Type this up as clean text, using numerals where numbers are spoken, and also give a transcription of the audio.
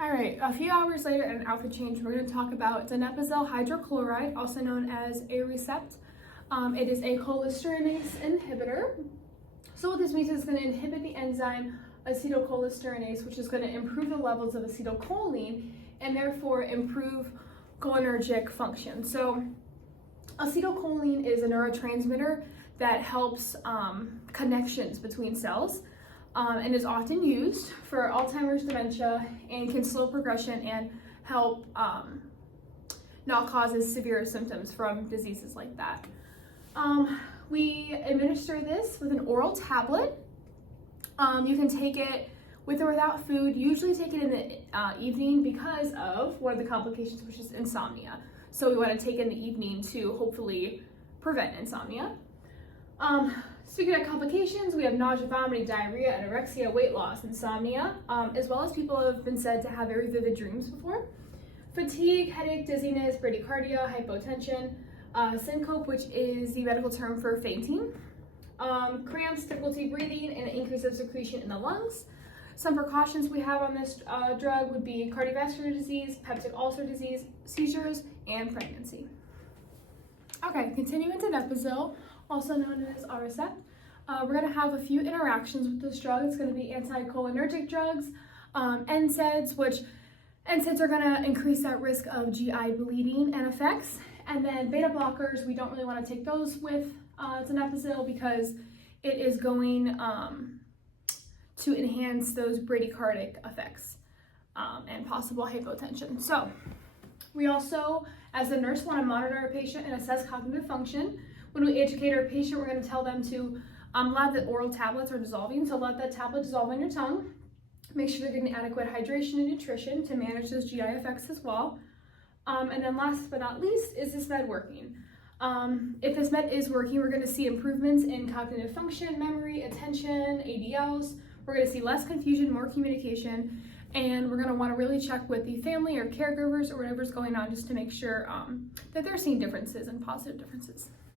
All right, a few hours later in an outfit change, we're going to talk about Donepezil hydrochloride, also known as Aricept. It is a cholinesterase inhibitor. So what this means is it's going to inhibit the enzyme acetylcholinesterase, which is going to improve the levels of acetylcholine and therefore improve cholinergic function. So acetylcholine is a neurotransmitter that helps connections between cells. And is often used for Alzheimer's, dementia, and can slow progression and help not cause as severe symptoms from diseases like that. We administer this with an oral tablet. You can take it with or without food. Usually take it in the evening because of one of the complications, which is insomnia. So we want to take it in the evening to hopefully prevent insomnia. Speaking of complications, we have nausea, vomiting, diarrhea, anorexia, weight loss, insomnia, as well as people have been said to have very vivid dreams before. Fatigue, headache, dizziness, bradycardia, hypotension, syncope, which is the medical term for fainting, cramps, difficulty breathing, and an increase of secretion in the lungs. Some precautions we have on this drug would be cardiovascular disease, peptic ulcer disease, seizures, and pregnancy. Okay, continuing to Donepezil, also known as Aricept. We're going to have a few interactions with this drug. It's going to be anticholinergic drugs, NSAIDs, which NSAIDs are going to increase that risk of GI bleeding and effects. And then beta blockers, we don't really want to take those with Donepezil because it is going to enhance those bradycardic effects and possible hypotension. So we also, as a nurse, want to monitor our patient and assess cognitive function. When we educate our patient, we're going to tell them to let the oral tablets are dissolving, so let that tablet dissolve on your tongue. Make sure they're getting adequate hydration and nutrition to manage those GI effects as well. And then last but not least, is this med working? If this med is working, we're going to see improvements in cognitive function, memory, attention, ADLs. We're going to see less confusion, more communication, and we're going to want to really check with the family or caregivers or whatever's going on just to make sure that they're seeing differences and positive differences.